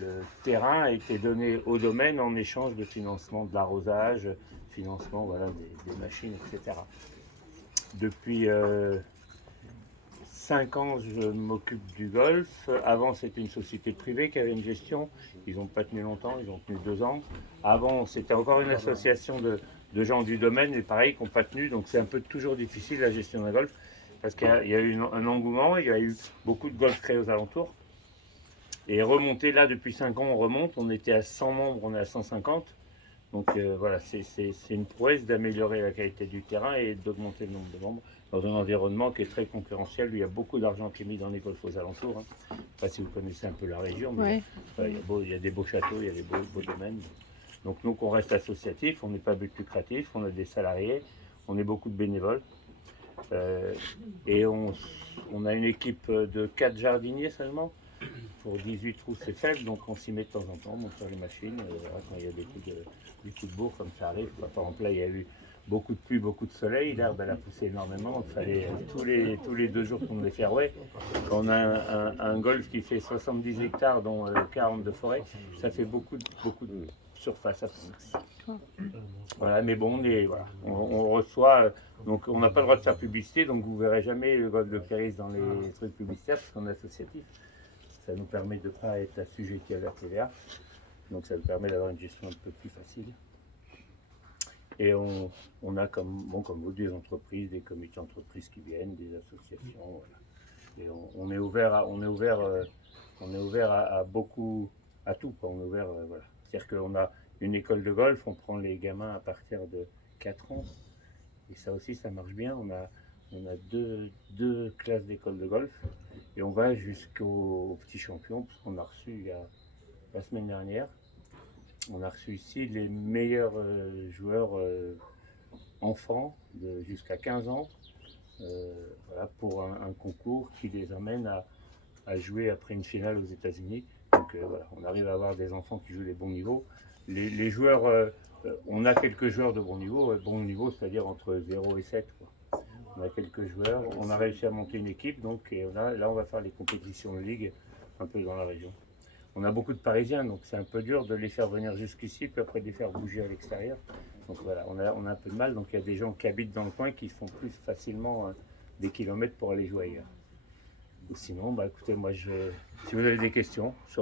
Le terrain a été donné au domaine en échange de financement de l'arrosage, financement voilà, des machines, etc. Depuis 5 ans, je m'occupe du golf. Avant, c'était une société privée qui avait une gestion. Ils n'ont pas tenu longtemps, ils ont tenu 2 ans. Avant, c'était encore une association de gens du domaine, mais pareil, qui n'ont pas tenu. Donc c'est un peu toujours difficile la gestion d'un golf, parce qu'il y a eu un engouement, il y a eu beaucoup de golf créés aux alentours. Et remonter là, depuis 5 ans, on remonte. On était à 100 membres, on est à 150. Donc voilà, c'est une prouesse d'améliorer la qualité du terrain et d'augmenter le nombre de membres dans un environnement qui est très concurrentiel. Il y a beaucoup d'argent qui est mis dans les golfs aux alentours. Hein. Je ne sais pas si vous connaissez un peu la région, mais il y a des beaux châteaux, il y a des beaux domaines. Donc nous, on reste associatif, on n'est pas but lucratif, on a des salariés, on est beaucoup de bénévoles. Et on a une équipe de 4 jardiniers seulement. Pour 18 trous, c'est faible, donc on s'y met de temps en temps, on monte sur les machines, quand il y a des coups de bourre, comme ça arrive. Par exemple, là, il y a eu beaucoup de pluie, beaucoup de soleil, l'herbe, elle a poussé énormément, il fallait tous les 2 jours tourner les fairways. Quand on a un golf qui fait 70 hectares, dont 40 de forêt, ça fait beaucoup de surface à prendre. Voilà, mais bon, voilà, on reçoit, donc on n'a pas le droit de faire publicité, donc vous ne verrez jamais le golf de Cléris dans les trucs publicitaires, parce qu'on est associatif. Ça nous permet de ne pas être assujetti à la TVA. Donc ça nous permet d'avoir une gestion un peu plus facile. Et on a comme vous des entreprises, des comités d'entreprise qui viennent, des associations. Voilà. Et on est ouvert à beaucoup, à tout. Quoi. On est ouvert, voilà. C'est-à-dire qu'on a une école de golf, on prend les gamins à partir de 4 ans. Et ça aussi, ça marche bien. On a deux classes d'école de golf. Et on va jusqu'au petit champion, parce qu'on a reçu la semaine dernière, on a reçu ici les meilleurs joueurs enfants jusqu'à 15 ans, voilà, pour un concours qui les amène à jouer après une finale aux États-Unis. Donc voilà, on arrive à avoir des enfants qui jouent des bons niveaux. Les joueurs, on a quelques joueurs de bon niveau, c'est-à-dire entre 0 et 7. Quoi. On a quelques joueurs, on a réussi à monter une équipe, donc et là on va faire les compétitions de ligue un peu dans la région. On a beaucoup de Parisiens, donc c'est un peu dur de les faire venir jusqu'ici, puis après de les faire bouger à l'extérieur. Donc voilà, on a un peu de mal, donc il y a des gens qui habitent dans le coin qui font plus facilement des kilomètres pour aller jouer ailleurs. Ou sinon, écoutez, si vous avez des questions sur